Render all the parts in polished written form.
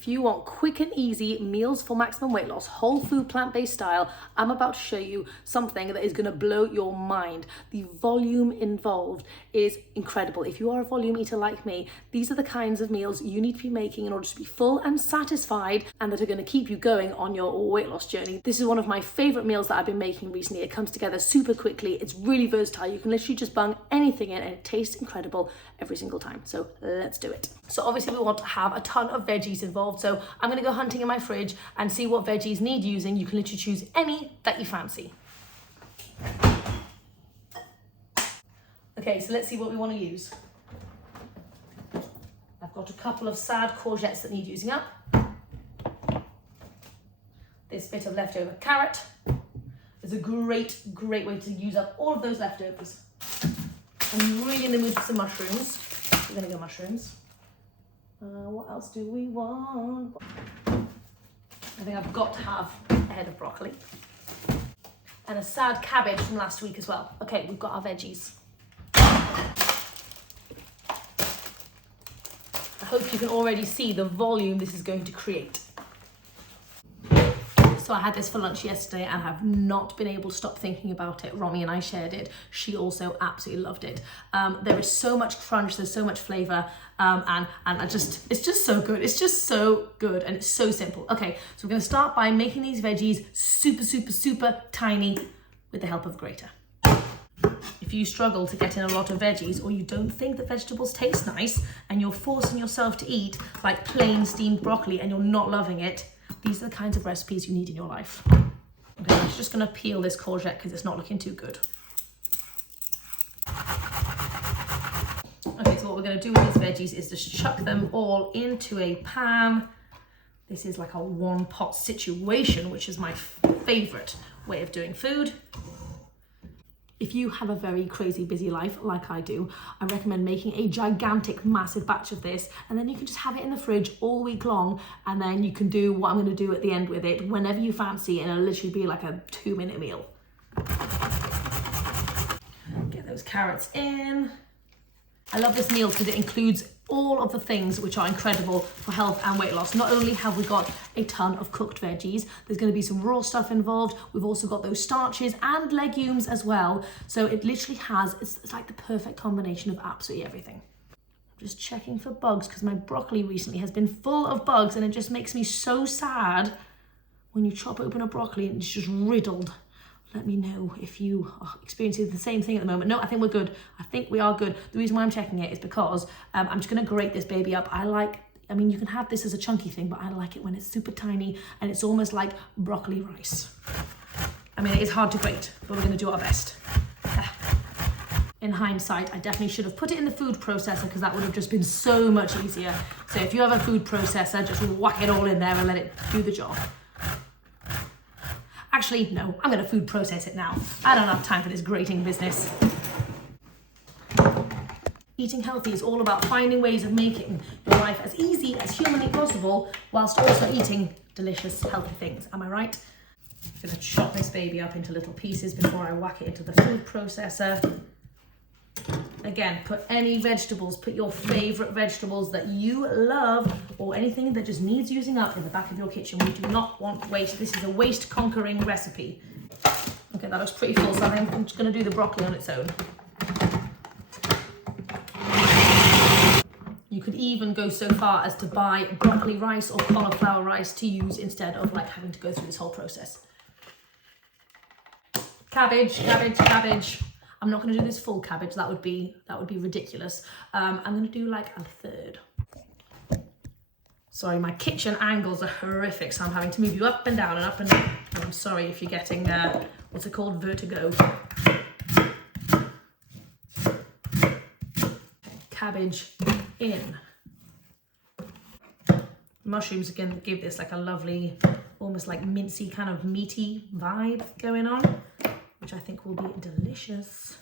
If you want quick and easy meals for maximum weight loss, whole food, plant-based style, I'm about to show you something that is gonna blow your mind. The volume involved is incredible. If you are a volume eater like me, these are the kinds of meals you need to be making in order to be full and satisfied and that are gonna keep you going on your weight loss journey. This is one of my favorite meals that I've been making recently. It comes together super quickly. It's really versatile. You can literally just bung anything in and it tastes incredible every single time. So let's do it. So obviously we want to have a ton of veggies involved. So I'm gonna go hunting in my fridge and see what veggies need using. You can literally choose any that you fancy. Okay, so let's see what we want to use. I've got a couple of sad courgettes that need using up. This bit of leftover carrot is a great way to use up all of those leftovers. I'm really in the mood for some mushrooms. We're gonna go mushrooms. What else do we want? I think I've got to have a head of broccoli. And a sad cabbage from last week as well. Okay, we've got our veggies. I hope you can already see the volume this is going to create. So I had this for lunch yesterday and have not been able to stop thinking about it. Romy and I shared it. She also absolutely loved it. There is so much crunch, there's so much flavor, and it's just so good. It's just so good and it's so simple. Okay, so we're gonna start by making these veggies super tiny with the help of a grater. If you struggle to get in a lot of veggies or you don't think that vegetables taste nice and you're forcing yourself to eat like plain steamed broccoli and you're not loving it, these are the kinds of recipes you need in your life. Okay, I'm just gonna peel this courgette because it's not looking too good. Okay, so what we're gonna do with these veggies is just chuck them all into a pan. This is like a one pot situation, which is my favorite way of doing food. If you have a very crazy busy life like I do, I recommend making a gigantic, massive batch of this, and then you can just have it in the fridge all week long, and then you can do what I'm gonna do at the end with it whenever you fancy, and it'll literally be like a 2-minute meal. Get those carrots in. I love this meal because it includes all of the things which are incredible for health and weight loss. Not only have we got a ton of cooked veggies, there's going to be some raw stuff involved. We've also got those starches and legumes as well. So it literally has, it's like the perfect combination of absolutely everything. I'm just checking for bugs because my broccoli recently has been full of bugs and it just makes me so sad when you chop open a broccoli and it's just riddled. Let me know if you are experiencing the same thing at the moment. No, I think we're good. I think we are good. The reason why I'm checking it is because I'm just gonna grate this baby up. I mean, you can have this as a chunky thing, but I like it when it's super tiny and it's almost like broccoli rice. I mean, it's hard to grate, but we're gonna do our best. In hindsight, I definitely should have put it in the food processor because that would have just been so much easier. So if you have a food processor, just whack it all in there and let it do the job. Actually, no, I'm gonna food process it now. I don't have time for this grating business. Eating healthy is all about finding ways of making your life as easy as humanly possible whilst also eating delicious, healthy things. Am I right? I'm gonna chop this baby up into little pieces before I whack it into the food processor. Again, put any vegetables, put your favorite vegetables that you love or anything that just needs using up in the back of your kitchen. We do not want waste. This is a waste conquering recipe. Okay, that looks pretty full, so I think I'm just gonna do the broccoli on its own. You could even go so far as to buy broccoli rice or cauliflower rice to use instead of like having to go through this whole process. Cabbage. I'm not going to do this full cabbage. That would be ridiculous. I'm going to do like a third. Sorry, my kitchen angles are horrific, so I'm having to move you up and down and up and down. And I'm sorry if you're getting what's it called, vertigo. Cabbage in. Mushrooms are going to give this like a lovely, almost like mincy kind of meaty vibe going on, which I think will be delicious.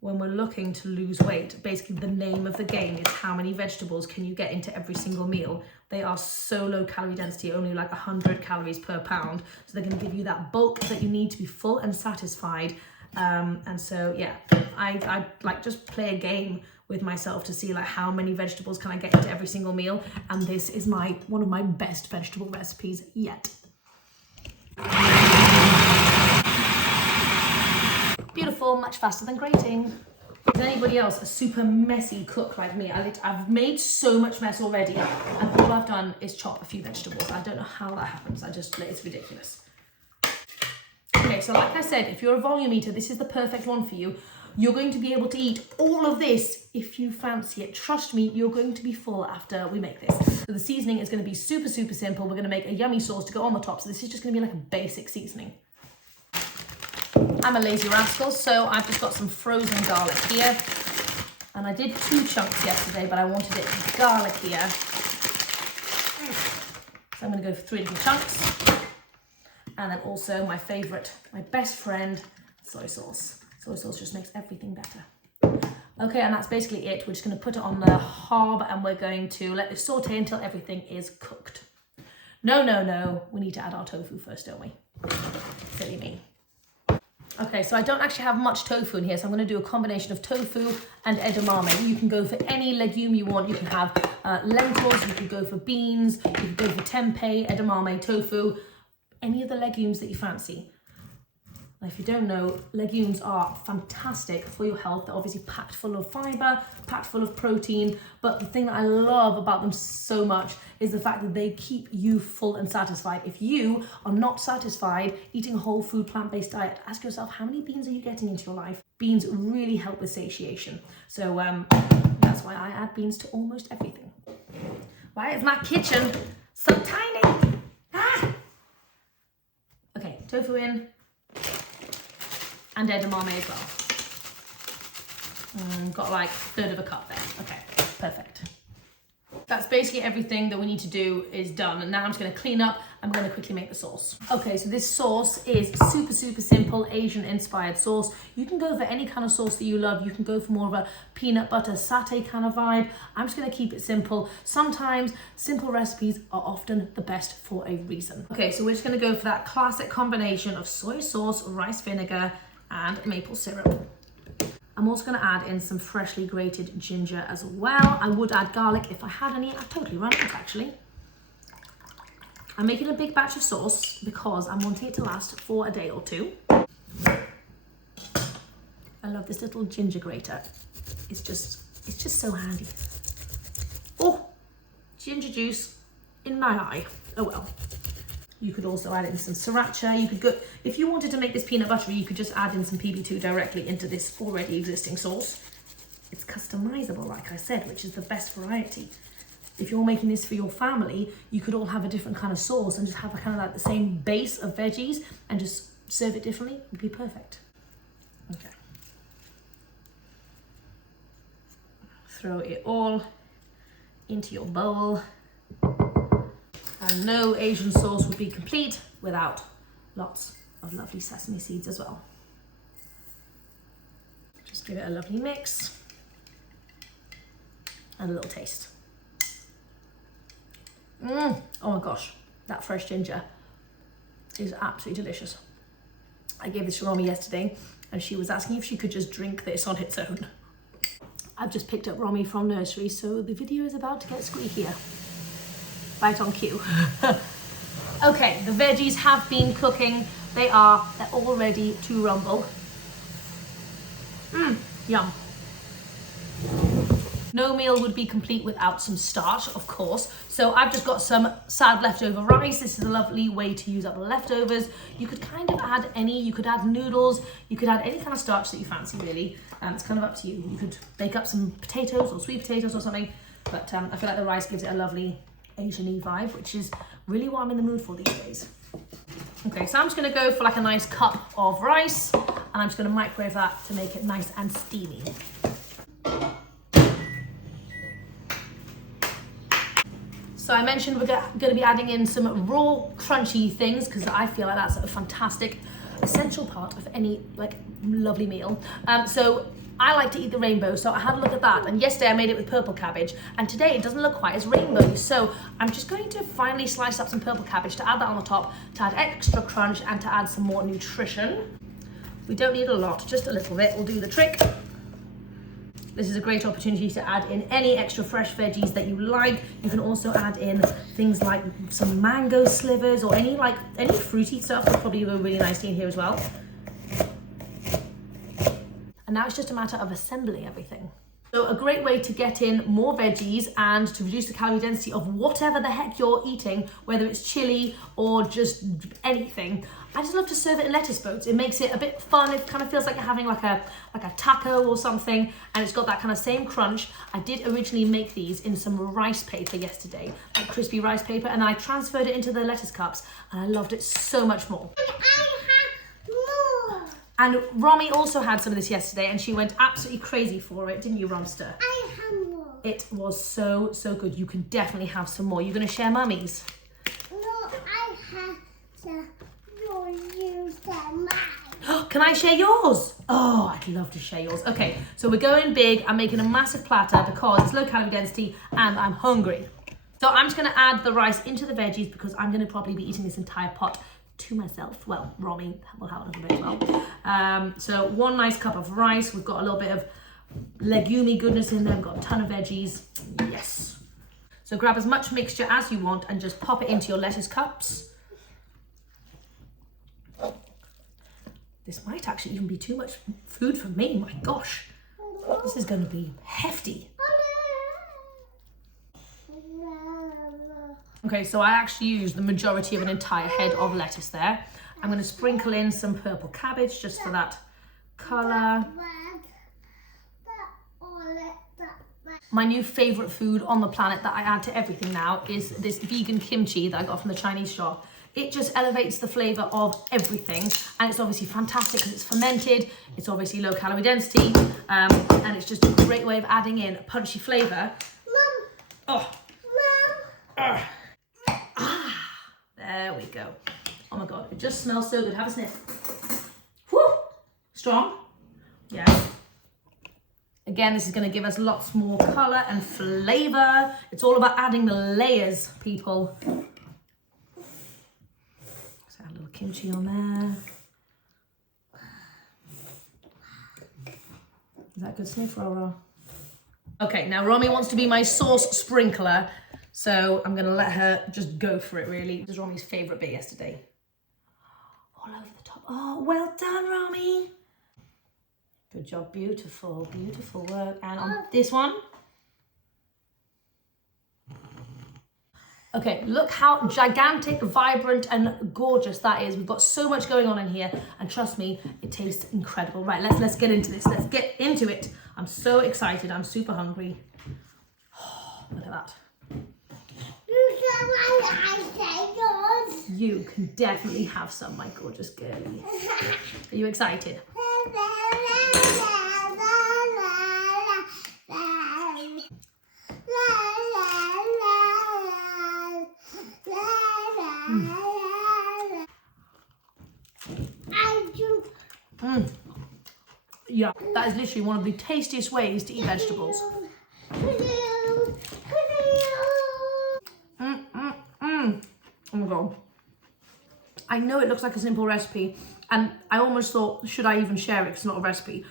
When we're looking to lose weight, basically the name of the game is how many vegetables can you get into every single meal. They are so low calorie density, only like 100 calories per pound. So they're gonna give you that bulk that you need to be full and satisfied. And so, yeah, I like just play a game with myself to see like how many vegetables can I get into every single meal, and this is one of my best vegetable recipes yet. Beautiful, much faster than grating. Is anybody else a super messy cook like me? I've made so much mess already, and all I've done is chop a few vegetables. I don't know how that happens. It's ridiculous. Okay, so like I said, if you're a volume eater, this is the perfect one for you. You're going to be able to eat all of this if you fancy it. Trust me, you're going to be full after we make this. So the seasoning is going to be super, super simple. We're going to make a yummy sauce to go on the top. So this is just going to be like a basic seasoning. I'm a lazy rascal, so I've just got some frozen garlic here. And I did 2 chunks yesterday, but I wanted it garlickier. So I'm going to go for 3 little chunks. And then also my favorite, my best friend, soy sauce. Soy sauce just makes everything better. Okay, and that's basically it. We're just going to put it on the hob and we're going to let it saute until everything is cooked. No, we need to add our tofu first, don't we? Silly me. Okay, so I don't actually have much tofu in here, so I'm going to do a combination of tofu and edamame. You can go for any legume you want. You can have lentils, you could go for beans, you could go for tempeh, edamame, tofu, any of the legumes that you fancy. Now, if you don't know, legumes are fantastic for your health. They're obviously packed full of fiber, packed full of protein, but the thing that I love about them so much is the fact that they keep you full and satisfied. If you are not satisfied eating a whole food plant-based diet, ask yourself, how many beans are you getting into your life? Beans really help with satiation. So that's why I add beans to almost everything. Why is my kitchen so tiny? Okay, tofu in. And edamame as well. Got like 1/3 of a cup there. Okay, perfect. That's basically everything that we need to do is done. And now I'm just going to clean up. I'm going to quickly make the sauce. Okay, so this sauce is super, super simple Asian inspired sauce. You can go for any kind of sauce that you love. You can go for more of a peanut butter satay kind of vibe. I'm just going to keep it simple. Sometimes simple recipes are often the best for a reason. Okay, so we're just going to go for that classic combination of soy sauce, rice vinegar, and maple syrup. I'm also going to add in some freshly grated ginger as well. I would add garlic if I had any. I've totally run out actually. I'm making a big batch of sauce because I'm wanting it to last for a day or 2. I love this little ginger grater. It's just so handy. Oh, ginger juice in my eye. Oh well. You could also add in some sriracha. You could go, if you wanted to make this peanut buttery, you could just add in some PB2 directly into this already existing sauce. It's customizable, like I said, which is the best variety. If you're making this for your family, you could all have a different kind of sauce and just have a kind of like the same base of veggies and just serve it differently. It'd be perfect. Okay. Throw it all into your bowl. And no Asian sauce would be complete without lots of lovely sesame seeds as well. Just give it a lovely mix and a little taste. Oh my gosh, that fresh ginger is absolutely delicious. I gave this to Romy yesterday and she was asking if she could just drink this on its own. I've just picked up Romy from nursery, so the video is about to get squeakier. Right on cue. Okay, the veggies have been cooking. They're all ready to rumble. Yum. No meal would be complete without some starch, of course. So I've just got some sad leftover rice. This is a lovely way to use up the leftovers. You could kind of add you could add noodles, you could add any kind of starch that you fancy really. It's kind of up to you. You could bake up some potatoes or sweet potatoes or something, but I feel like the rice gives it a lovely Asian-y vibe, which is really what I'm in the mood for these days. Okay, so I'm just gonna go for like a nice cup of rice and I'm just gonna microwave that to make it nice and steamy. So I mentioned we're gonna be adding in some raw, crunchy things because I feel like that's a fantastic, essential part of any like lovely meal. So I like to eat the rainbow, so I had a look at that, and yesterday I made it with purple cabbage, and today it doesn't look quite as rainbowy, so I'm just going to finally slice up some purple cabbage to add that on the top, to add extra crunch and to add some more nutrition. We don't need a lot, just a little bit will do the trick. This is a great opportunity to add in any extra fresh veggies that you like. You can also add in things like some mango slivers or any fruity stuff. That's probably go really nicely in here as well. And now it's just a matter of assembling everything. So a great way to get in more veggies and to reduce the calorie density of whatever the heck you're eating, whether it's chili or just anything. I just love to serve it in lettuce boats. It makes it a bit fun. It kind of feels like you're having like a taco or something, and it's got that kind of same crunch. I did originally make these in some rice paper yesterday, like crispy rice paper, and I transferred it into the lettuce cups, and I loved it so much more. And Romy also had some of this yesterday and she went absolutely crazy for it, didn't you, Romster? I have more. It was so good. You can definitely have some more. You're going to share Mummy's? No, I have to use mine. Can I share yours? Oh, I'd love to share yours. Okay, so we're going big. I'm making a massive platter because it's low calorie density and I'm hungry. So I'm just going to add the rice into the veggies because I'm going to probably be eating this entire pot to myself. Well, Romy will have a little bit as well. So 1 nice cup of rice. We've got a little bit of legume goodness in there. We've got a ton of veggies. Yes. So grab as much mixture as you want and just pop it into your lettuce cups. This might actually even be too much food for me. My gosh. This is going to be hefty. Okay, so I actually used the majority of an entire head of lettuce there. I'm going to sprinkle in some purple cabbage just for that colour. My new favourite food on the planet that I add to everything now is this vegan kimchi that I got from the Chinese shop. It just elevates the flavour of everything, and it's obviously fantastic because it's fermented, it's obviously low calorie density, and it's just a great way of adding in a punchy flavour. Oh. There we go. Oh my God, it just smells so good. Have a sniff. Whew. Strong? Yeah. Again, this is going to give us lots more colour and flavour. It's all about adding the layers, people. Let's add a little kimchi on there. Is that a good sniff, Rora? Okay, now Romy wants to be my sauce sprinkler. So I'm going to let her just go for it, really. This is Romy's favourite bit yesterday. All over the top. Oh, well done, Romy. Good job. Beautiful, beautiful work. And on this one. Okay, look how gigantic, vibrant and gorgeous that is. We've got so much going on in here. And trust me, it tastes incredible. Right, let's get into this. Let's get into it. I'm so excited. I'm super hungry. Oh, look at that. You can definitely have some, my gorgeous girlie. Are you excited? Yeah, that is literally one of the tastiest ways to eat vegetables. Oh my God. I know it looks like a simple recipe and I almost thought, should I even share it? It's not a recipe,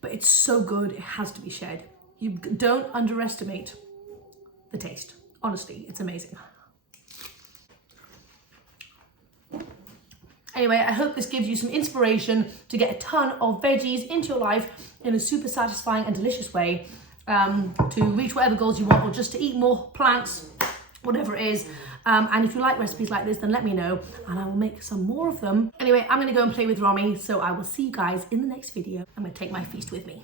but it's so good. It has to be shared. You don't underestimate the taste. Honestly, it's amazing. Anyway, I hope this gives you some inspiration to get a ton of veggies into your life in a super satisfying and delicious way, to reach whatever goals you want or just to eat more plants, whatever it is. And if you like recipes like this, then let me know and I will make some more of them. Anyway, I'm going to go and play with Romy, so I will see you guys in the next video. I'm going to take my feast with me.